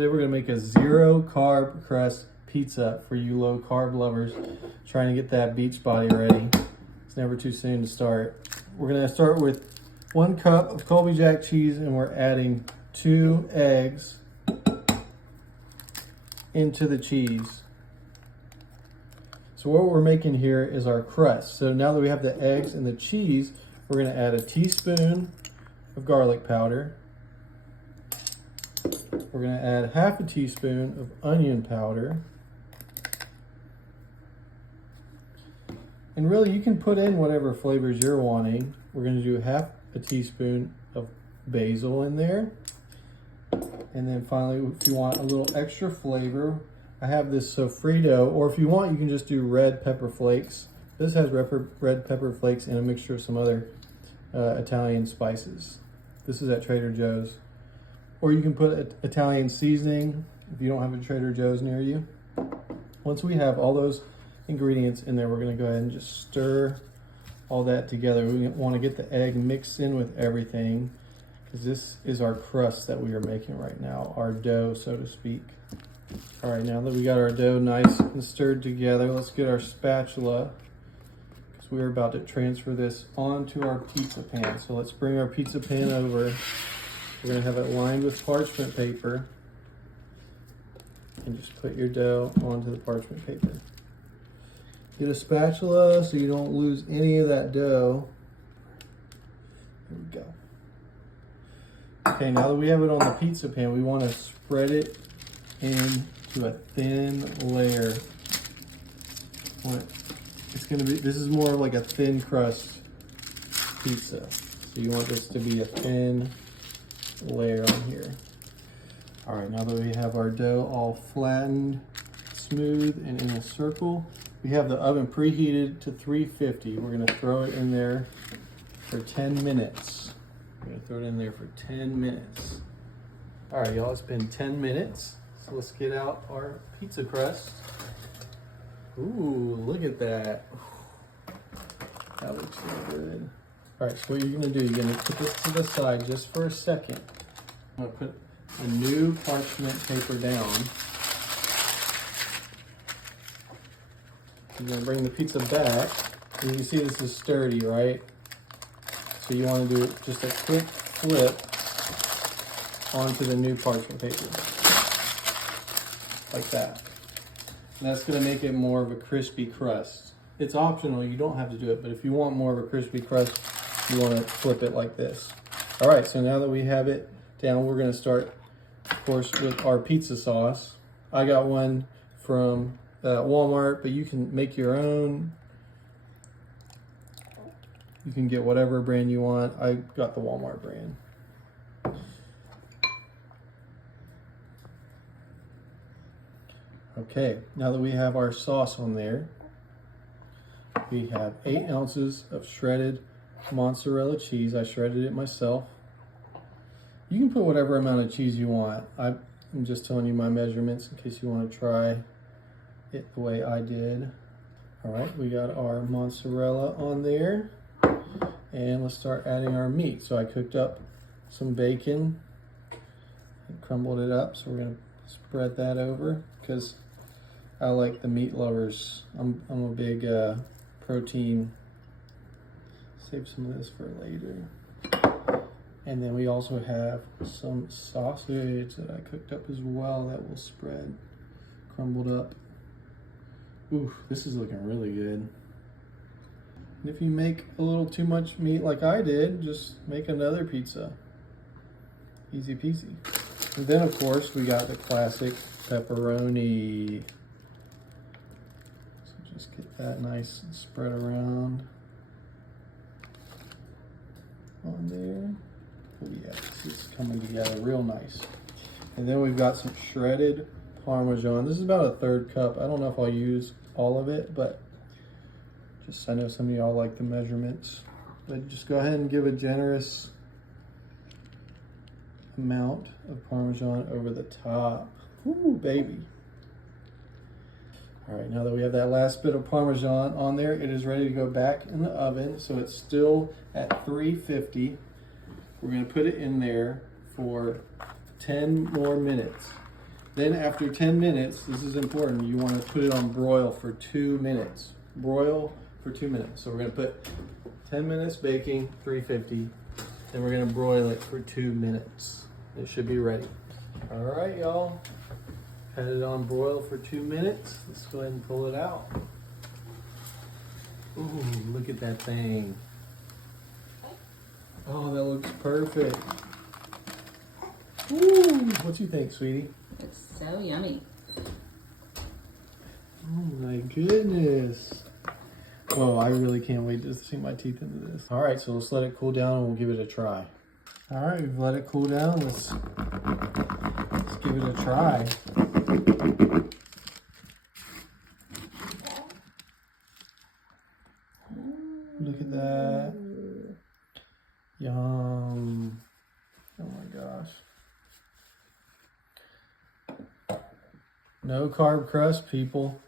Today we're gonna make a 0 carb crust pizza for you low carb lovers trying to get that beach body ready. It's never too soon to start. We're gonna start with 1 cup of Colby Jack cheese, and we're adding 2 eggs into the cheese. So what we're making here is our crust. So now that we have the eggs and the cheese, we're gonna add a teaspoon of garlic powder. We're gonna add half a teaspoon of onion powder. And really you can put in whatever flavors you're wanting. We're gonna do half a teaspoon of basil in there. And then finally, if you want a little extra flavor, I have this sofrito, or if you want, you can just do red pepper flakes. This has red pepper flakes and a mixture of some other Italian spices. This is at Trader Joe's. Or you can put Italian seasoning if you don't have a Trader Joe's near you. Once we have all those ingredients in there, we're gonna go ahead and just stir all that together. We wanna get the egg mixed in with everything, because this is our crust that we are making right now, our dough, so to speak. All right, now that we got our dough nice and stirred together, let's get our spatula, because we're about to transfer this onto our pizza pan. So let's bring our pizza pan over. We're gonna have it lined with parchment paper, and just put your dough onto the parchment paper. Get a spatula so you don't lose any of that dough. There we go. Okay, now that we have it on the pizza pan, we want to spread it into a thin layer. It's gonna be, this is more like a thin crust pizza. So you want this to be a thin layer on here. All right, now that we have our dough all flattened, smooth, and in a circle, we have the oven preheated to 350. We're gonna throw it in there for 10 minutes. We're gonna throw it in there for 10 minutes. All right, y'all, it's been 10 minutes. So let's get out our pizza crust. Ooh, look at that. That looks so good. All right, so what you're gonna do, you're gonna put this to the side just for a second. I'm gonna put a new parchment paper down. You're gonna bring the pizza back. And you can see this is sturdy, right? So you wanna do just a quick flip onto the new parchment paper. Like that. And that's gonna make it more of a crispy crust. It's optional, you don't have to do it, but if you want more of a crispy crust, you wanna flip it like this. All right, so now that we have it down, we're gonna start, of course, with our pizza sauce. I got one from Walmart, but you can make your own. You can get whatever brand you want. I got the Walmart brand. Okay, now that we have our sauce on there, we have 8 ounces of shredded mozzarella cheese. I shredded it myself. You can put whatever amount of cheese you want. I'm just telling you my measurements in case you want to try it the way I did. All right, we got our mozzarella on there, and let's start adding our meat. So I cooked up some bacon and crumbled it up. So we're gonna spread that over because I like the meat lovers. I'm a big protein. Save some of this for later. And then we also have some sausage that I cooked up as well that will spread, crumbled up. Ooh, this is looking really good. And if you make a little too much meat like I did, just make another pizza. Easy peasy. And then of course we got the classic pepperoni. So just get that nice and spread around on there. Oh yeah, it's coming together real nice. And then we've got some shredded Parmesan. This is about 1/3 cup. I don't know if I'll use all of it, but just, I know some of y'all like the measurements. But just go ahead and give a generous amount of Parmesan over the top. Ooh, baby. All right, now that we have that last bit of Parmesan on there, it is ready to go back in the oven. So it's still at 350. We're gonna put it in there for 10 more minutes. Then after 10 minutes, this is important, you want to put it on broil for 2 minutes. Broil for 2 minutes. So we're going to put 10 minutes baking, 350, and we're going to broil it for 2 minutes. It should be ready. All right, y'all. Had it on broil for 2 minutes. Let's go ahead and pull it out. Ooh, look at that thing. Oh, that looks perfect. Ooh, what do you think, sweetie? It's so yummy. Oh my goodness. Whoa, I really can't wait to sink my teeth into this. All right, so let's let it cool down and we'll give it a try. All right, we've let it cool down. Let's give it a try. Look at that. Yum. Oh my gosh. No carb crust, people.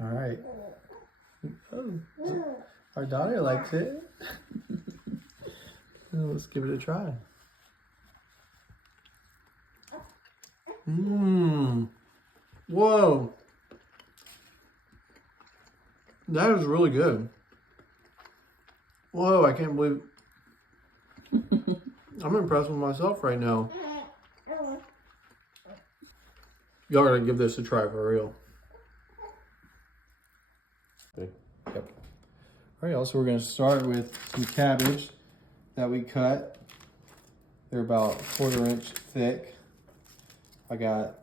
All right. Oh, our daughter likes it. Well, let's give it a try. Mmm. Whoa. That is really good. Whoa, I can't believe. I'm impressed with myself right now. Y'all gotta give this a try for real. Okay. Yep. All right, also we're gonna start with some cabbage that we cut. They're about 1/4 inch thick. I got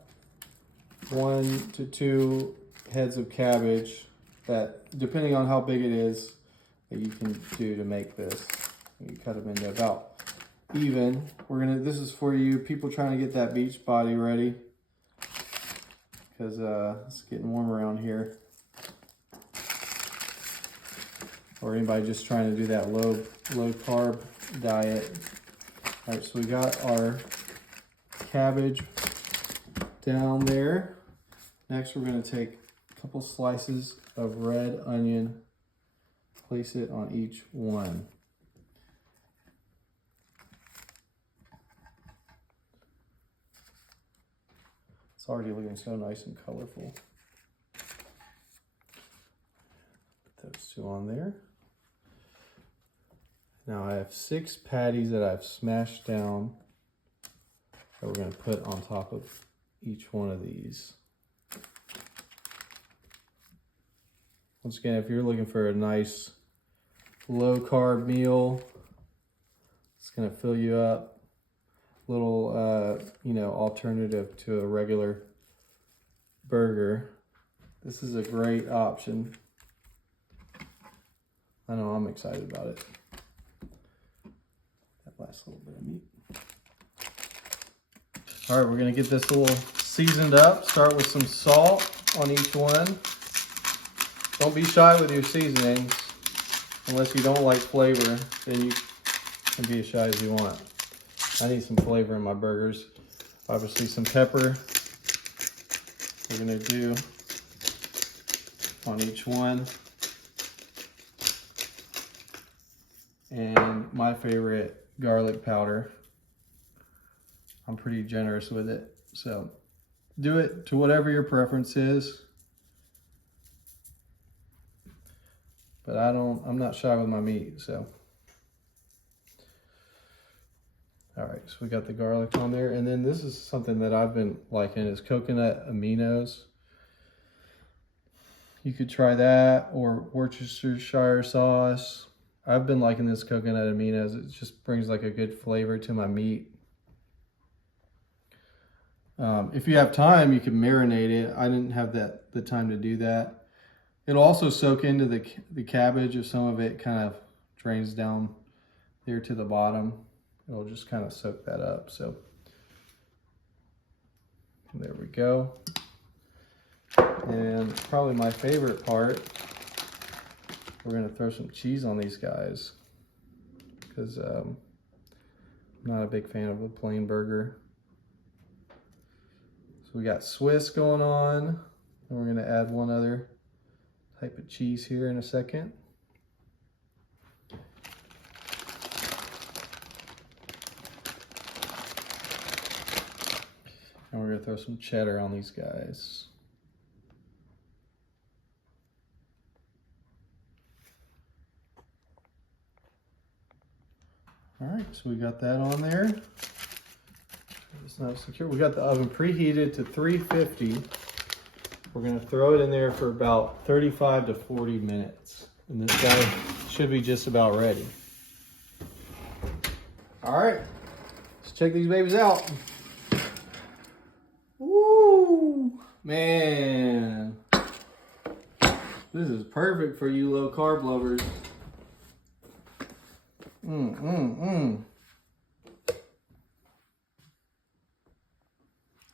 1 to 2 heads of cabbage that, depending on how big it is, that you can do to make this. You cut them into about even. This is for you people trying to get that beach body ready, because it's getting warm around here. Or anybody just trying to do that low carb diet. All right, so we got our cabbage down there. Next, we're gonna take a couple slices of red onion, place it on each one. It's already looking so nice and colorful. Put those two on there. Now I have 6 patties that I've smashed down that we're going to put on top of each one of these. Once again, if you're looking for a nice low carb meal, it's going to fill you up. Little, alternative to a regular burger. This is a great option. I know I'm excited about it. That last little bit of meat. All right, we're gonna get this a little seasoned up. Start with some salt on each one. Don't be shy with your seasonings. Unless you don't like flavor, then you can be as shy as you want. I need some flavor in my burgers. Obviously some pepper. We're gonna do on each one. And my favorite, garlic powder. I'm pretty generous with it. So do it to whatever your preference is. But I'm not shy with my meat, so. All right, so we got the garlic on there. And then this is something that I've been liking, is coconut aminos. You could try that, or Worcestershire sauce. I've been liking this coconut aminos. It just brings like a good flavor to my meat. If you have time, you can marinate it. I didn't have the time to do that. It'll also soak into the cabbage if some of it kind of drains down there to the bottom. It'll just kind of soak that up. So there we go. And probably my favorite part, we're gonna throw some cheese on these guys, because I'm not a big fan of a plain burger. So we got Swiss going on, and we're gonna add one other type of cheese here in a second. And we're gonna throw some cheddar on these guys. All right, so we got that on there. It's not secure. We got the oven preheated to 350. We're gonna throw it in there for about 35 to 40 minutes. And this guy should be just about ready. All right, let's check these babies out. Woo, man. This is perfect for you low carb lovers.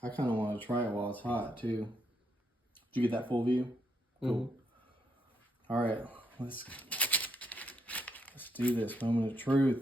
I kind of want to try it while it's hot too. Did you get that full view? Cool. All right, let's do this. Moment of truth.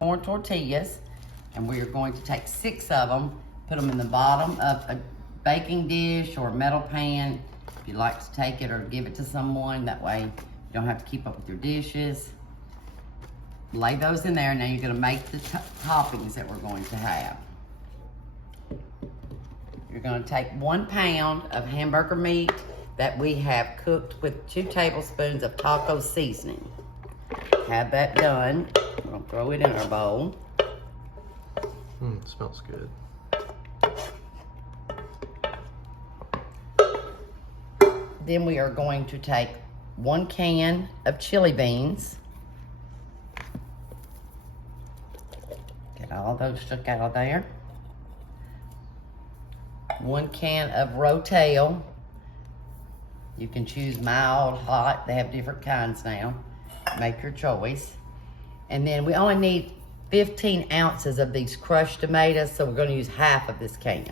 Corn tortillas, and we are going to take 6 of them, put them in the bottom of a baking dish or a metal pan. If you like to take it or give it to someone, that way you don't have to keep up with your dishes. Lay those in there. Now you're going to make the toppings that we're going to have. You're going to take 1 pound of hamburger meat that we have cooked with 2 tablespoons of taco seasoning. Have that done. We're gonna throw it in our bowl. It smells good. Then we are going to take 1 can of chili beans. Get all those shook out of there. 1 can of rotel. You can choose mild, hot. They have different kinds now. Make your choice. And then we only need 15 ounces of these crushed tomatoes, so we're going to use half of this can.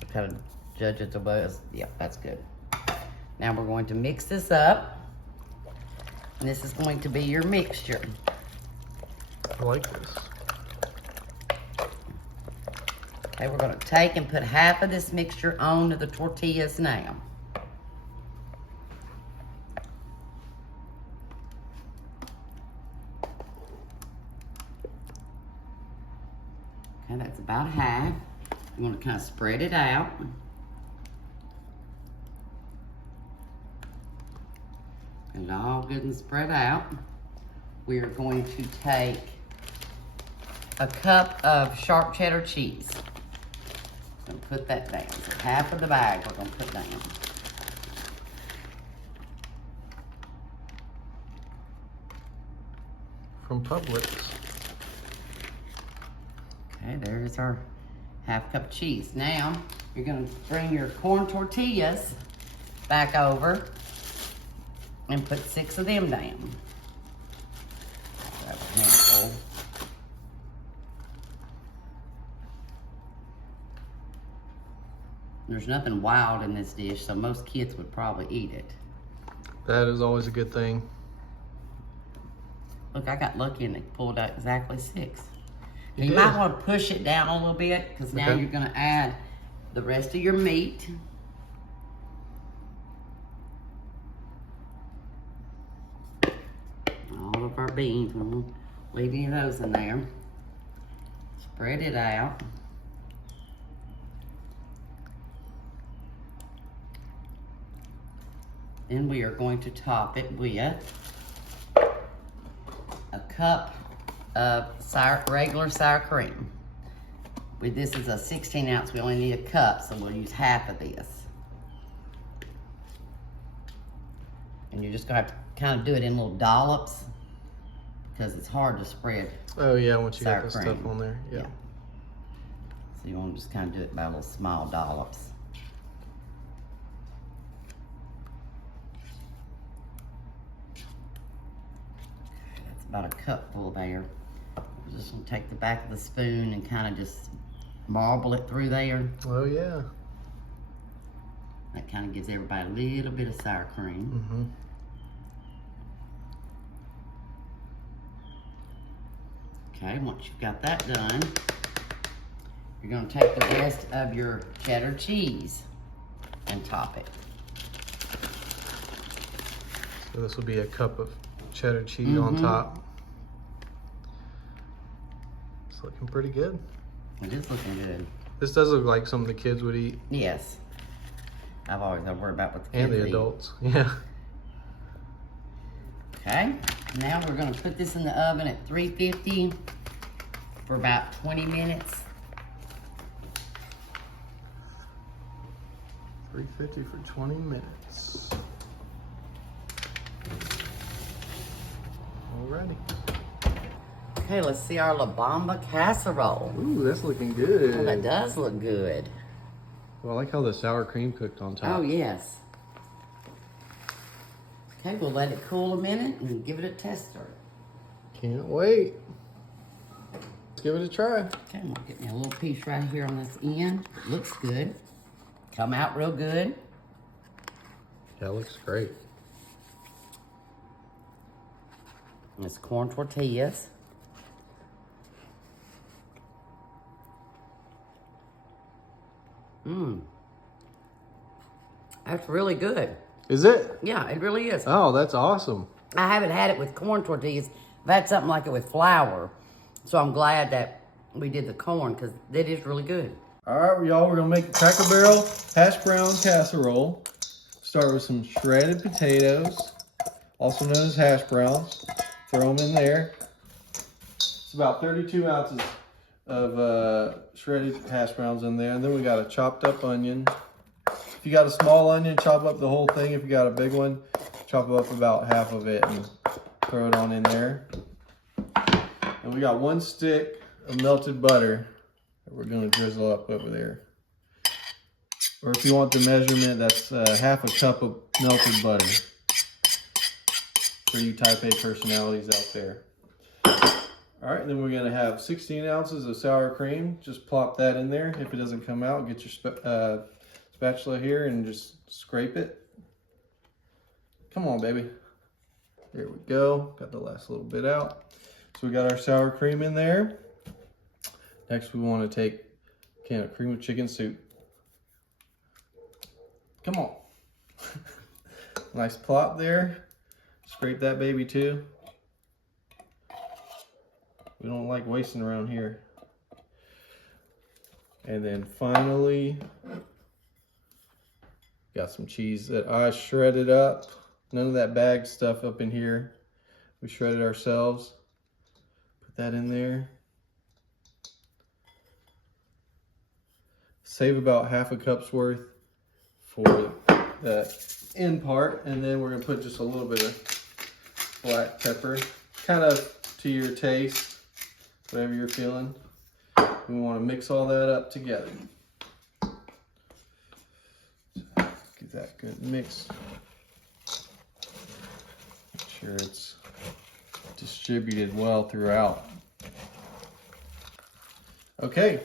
So kind of judge it to buzz. Yeah, that's good. Now we're going to mix this up. And this is going to be your mixture. I like this. Okay, we're going to take and put half of this mixture onto the tortillas now. That's about half. You want to kind of spread it out. Get it all good and spread out. We are going to take a cup of sharp cheddar cheese. I'm going to put that down. So half of the bag we're going to put down. From Publix. Okay, there's our half cup of cheese. Now, you're gonna bring your corn tortillas back over and put 6 of them down. Grab a handful. There's nothing wild in this dish, so most kids would probably eat it. That is always a good thing. Look, I got lucky and it pulled out exactly 6. You did. might want to push it down a little bit because now you're going to add the rest of your meat. All of our beans. We won't leave any of those in there. Spread it out. Then we are going to top it with a cup of regular sour cream. This is a 16 ounce, we only need a cup, so we'll use half of this. And you're just gonna have to kind of do it in little dollops because it's hard to spread. Oh yeah, once you sour get the cream. stuff on there, yeah. So you want to just kind of do it by little small dollops. That's about a cupful there. We're just gonna take the back of the spoon and kind of just marble it through there. Oh yeah. That kind of gives everybody a little bit of sour cream. Okay, once you've got that done, you're gonna take the rest of your cheddar cheese and top it. So this will be a cup of cheddar cheese on top. It's looking pretty good. It is looking good. This does look like something the kids would eat. Yes. I've always got to worry about what the kids And the eat. adults, yeah. Okay, now we're gonna put this in the oven at 350 for about 20 minutes. 350 for 20 minutes. Alrighty. Okay, let's see our La Bamba casserole. Ooh, that's looking good. Oh, that does look good. Well, I like how the sour cream cooked on top. Oh, yes. Okay, we'll let it cool a minute and give it a tester. Can't wait. Let's give it a try. Okay, I'm gonna get me a little piece right here on this end. Looks good. Come out real good. Yeah, it looks great. And it's corn tortillas. That's really good. Is it? Yeah, it really is. Oh, that's awesome. I haven't had it with corn tortillas. I've had something like it with flour. So I'm glad that we did the corn because it is really good. All right, y'all, we're gonna make a Cracker Barrel hash brown casserole. Start with some shredded potatoes, also known as hash browns. Throw them in there. It's about 32 ounces of shredded hash browns in there. And then we got a chopped up onion. If you got a small onion, chop up the whole thing. If you got a big one, chop up about half of it and throw it on in there. And we got 1 stick of melted butter that we're gonna drizzle up over there. Or if you want the measurement, that's half a cup of melted butter for you type A personalities out there. All right, then we're gonna have 16 ounces of sour cream. Just plop that in there. If it doesn't come out, get your spatula here and just scrape it. Come on, baby. There we go. Got the last little bit out. So we got our sour cream in there. Next, we want to take a can of cream of chicken soup. Come on. Nice plop there. Scrape that baby too. We don't like wasting around here. And then finally, got some cheese that I shredded up. None of that bagged stuff up in here. We shredded ourselves. Put that in there. Save about half a cup's worth for the end part. And then we're gonna put just a little bit of black pepper, kind of to your taste, whatever you're feeling. We wanna mix all that up together. Get that good mix. Make sure it's distributed well throughout. Okay,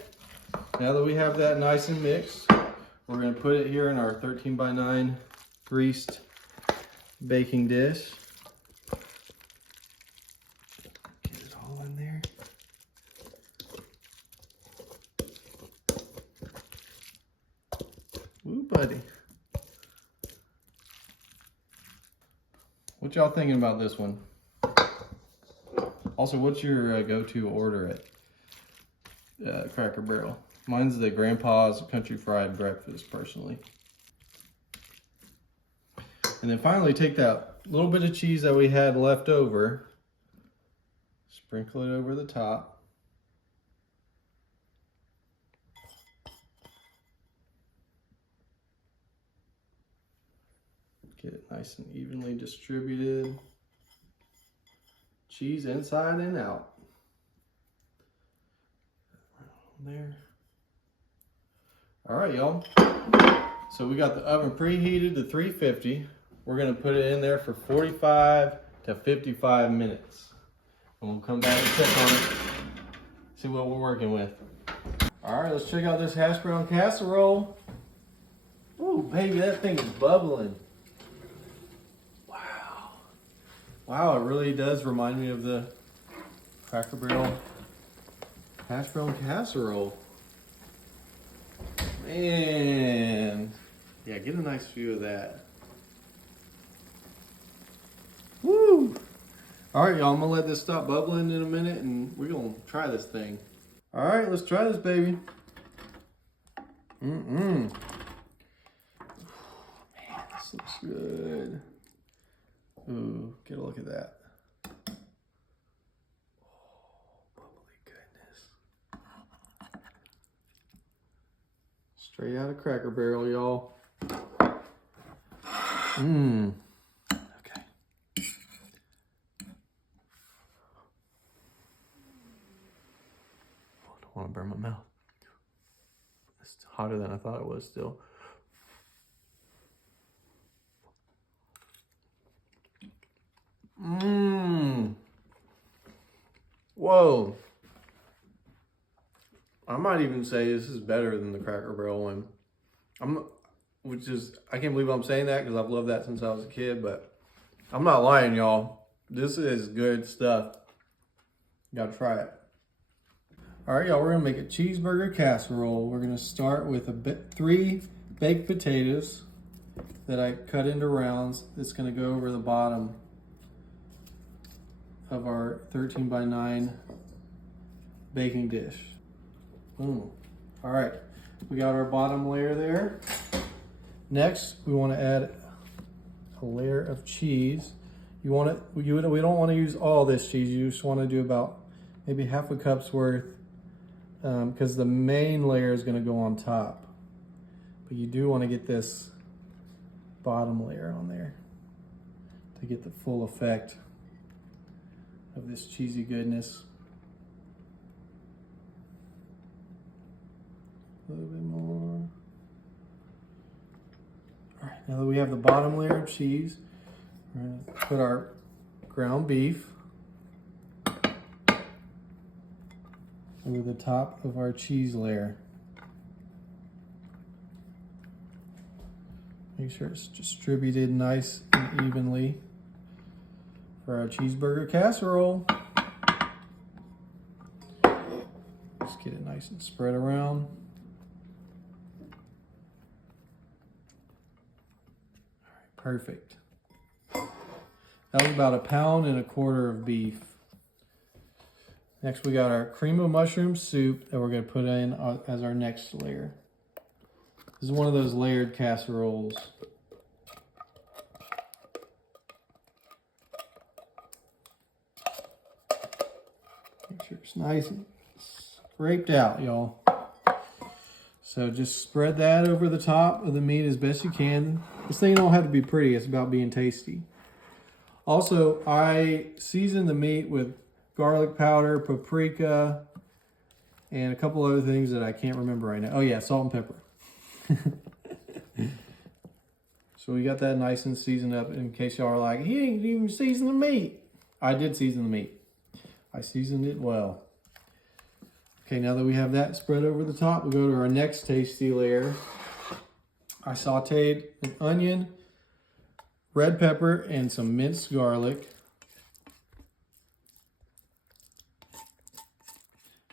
now that we have that nice and mixed, we're gonna put it here in our 13x9 greased baking dish. Get it all in there. Ooh, buddy. What y'all thinking about this one? Also, what's your go-to order at Cracker Barrel? Mine's the Grandpa's Country Fried Breakfast, personally. And then finally, take that little bit of cheese that we had left over, sprinkle it over the top. Get it nice and evenly distributed. Cheese inside and out. There. All right, y'all. So we got the oven preheated to 350. We're gonna put it in there for 45 to 55 minutes. And we'll come back and check on it, see what we're working with. All right, let's check out this hash brown casserole. Ooh, baby, that thing is bubbling. Wow. Wow, it really does remind me of the Cracker Barrel hash brown casserole. Man. Yeah, get a nice view of that. Woo! All right, y'all, I'm gonna let this stop bubbling in a minute and we're gonna try this thing. All right, let's try this, baby. Man, this looks good. Ooh, get a look at that. Oh, bubbly goodness. Straight out of Cracker Barrel, y'all. Okay. Oh, I don't want to burn my mouth. It's hotter than I thought it was still. Whoa. I might even say this is better than the Cracker Barrel one. I can't believe I'm saying that because I've loved that since I was a kid, but I'm not lying, y'all. This is good stuff. You gotta try it. All right, y'all, we're gonna make a cheeseburger casserole. We're gonna start with 3 baked potatoes that I cut into rounds. It's gonna go over the bottom of our 13 by 9 baking dish. Boom. All right, we got our bottom layer there. Next, we want to add a layer of cheese. We don't want to use all this cheese. You just want to do about maybe half a cup's worth because the main layer is going to go on top. But you do want to get this bottom layer on there to get the full effect of this cheesy goodness. A little bit more. All right, now that we have the bottom layer of cheese, we're going to put our ground beef over the top of our cheese layer. Make sure it's distributed nice and evenly for our cheeseburger casserole. Just get it nice and spread around. All right, perfect. That was about 1.25 pounds of beef. Next, we got our cream of mushroom soup that we're going to put in as our next layer. This is one of those layered casseroles. Make sure it's nice and scraped out, y'all. So just spread that over the top of the meat as best you can. This thing don't have to be pretty, it's about being tasty. Also, I seasoned the meat with garlic powder, paprika, and a couple other things that I can't remember right now. Oh yeah, salt and pepper. So we got that nice and seasoned up in case y'all are like, he ain't even seasoned the meat. I did season the meat. I seasoned it well. Okay, now that we have that spread over the top, we'll go to our next tasty layer. I sauteed an onion, red pepper, and some minced garlic.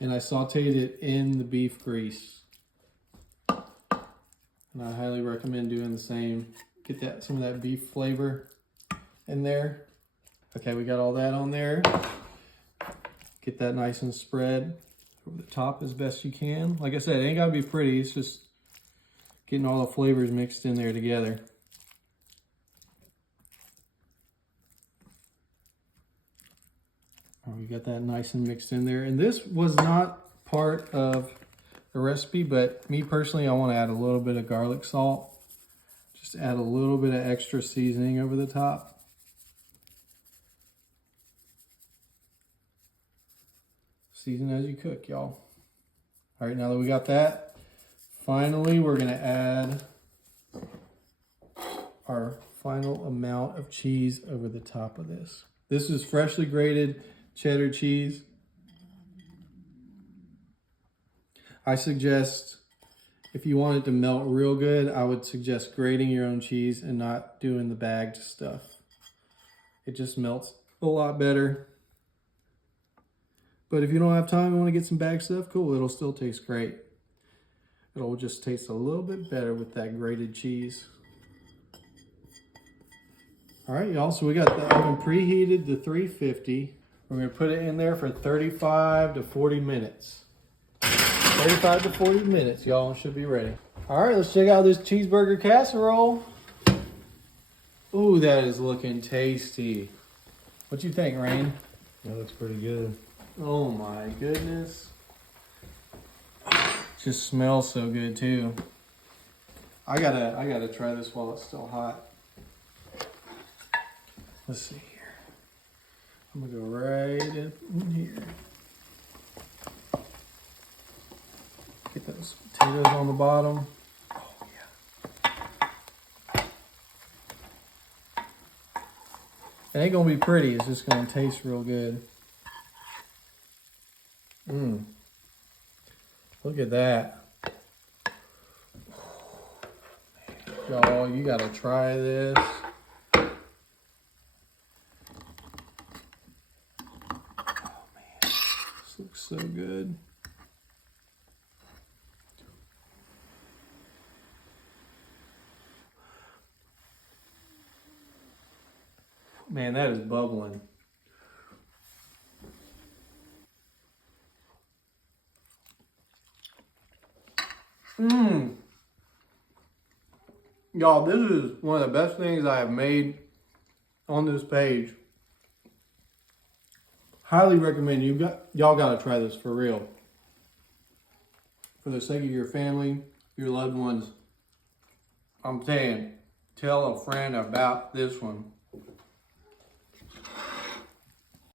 And I sauteed it in the beef grease. And I highly recommend doing the same. Get some of that beef flavor in there. Okay, we got all that on there. Get that nice and spread over the top as best you can. Like I said, it ain't gotta be pretty. It's just getting all the flavors mixed in there together. All right, we got that nice and mixed in there. And this was not part of the recipe, but me personally, I want to add a little bit of garlic salt. Just add a little bit of extra seasoning over the top. Season as you cook, y'all. All right, now that we got that, finally, we're gonna add our final amount of cheese over the top of this. This is freshly grated cheddar cheese. I suggest If you want it to melt real good, I would suggest grating your own cheese and not doing the bagged stuff. It just melts a lot better. But if you don't have time and want to get some bagged stuff, cool, it'll still taste great. It'll just taste a little bit better with that grated cheese. All right, y'all, so we got the oven preheated to 350. We're gonna put it in there for 35 to 40 minutes. 35 to 40 minutes, y'all, should be ready. All right, let's check out this cheeseburger casserole. Ooh, that is looking tasty. What you think, Rain? That looks pretty good. Oh my goodness. Just smells so good too. I gotta try this while it's still hot. Let's see here. I'm gonna go right in here. Get those potatoes on the bottom. Oh yeah. It ain't gonna be pretty, it's just gonna taste real good. Look at that. Y'all, you gotta try this. Oh man, this looks so good. Man, that is bubbling. Y'all, this is one of the best things I have made on this page. Highly recommend y'all gotta try this for real. For the sake of your family, your loved ones. I'm saying, tell a friend about this one.